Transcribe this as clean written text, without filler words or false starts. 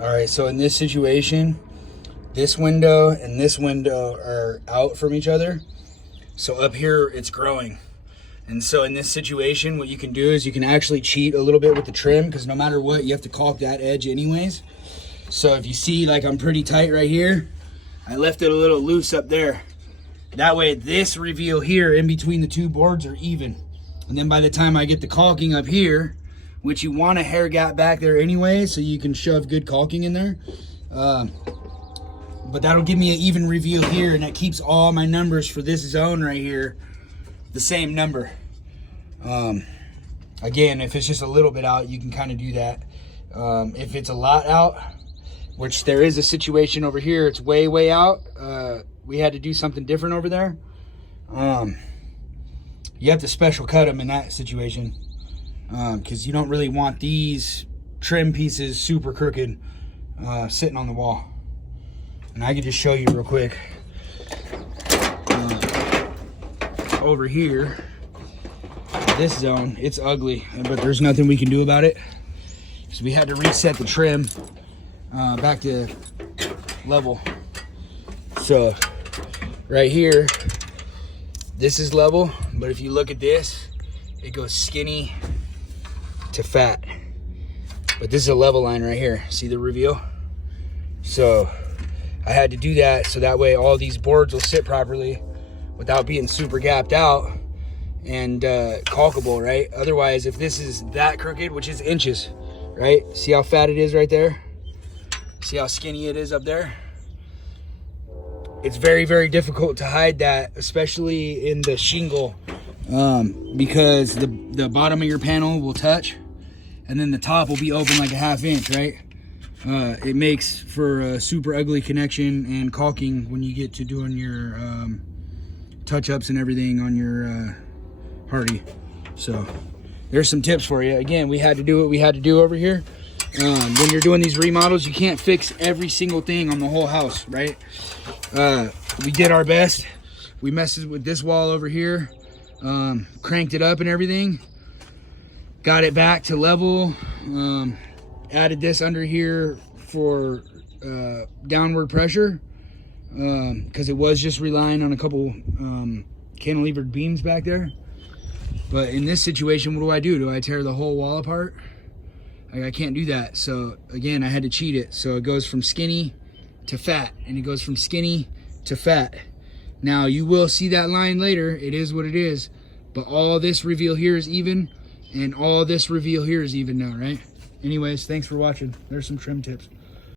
All right, so in this situation, this window and this window are out from each other. So up here, it's growing. And so in this situation, what you can do is you can actually cheat a little bit with the trim, because no matter what, you have to caulk that edge anyways. So if you see, like, I'm pretty tight right here, I left it a little loose up there. That way this reveal here in between the two boards are even. And then by the time I get the caulking up here, which you want a hair gap back there anyway, so you can shove good caulking in there. But that'll give me an even reveal here, and that keeps all my numbers for this zone right here the same number. Again, if it's just a little bit out, you can kind of do that. If it's a lot out, which there is a situation over here, it's way, way out. We had to do something different over there. You have to special cut them in that situation, because you don't really want these trim pieces super crooked sitting on the wall. And I can just show you real quick. Over here, this zone, it's ugly, but there's nothing we can do about it. So we had to reset the trim back to level. So right here, this is level, but if you look at this, it goes skinny to fat. But this is a level line right here. See the reveal? So I had to do that so that way all these boards will sit properly without being super gapped out and caulkable, right? Otherwise, if this is that crooked, which is inches, right? See how fat it is right there? See how skinny it is up there? It's very, very difficult to hide that, especially in the shingle, because the bottom of your panel will touch and then the top will be open like a 1/2 inch, right? It makes for a super ugly connection and caulking when you get to doing your touch-ups and everything on your Hardy. So there's some tips for you. Again, we had to do what we had to do over here. When you're doing these remodels, you can't fix every single thing on the whole house, right? We did our best. We messed with this wall over here, cranked it up and everything, got it back to level, added this under here for downward pressure, because it was just relying on a couple cantilevered beams back there. But in this situation, what do? Do I tear the whole wall apart? I can't do that. So again, I had to cheat it. So it goes from skinny to fat, and it goes from skinny to fat. Now you will see that line later. It is what it is. But all this reveal here is even, and all this reveal here is even now, right? Anyways, thanks for watching. There's some trim tips.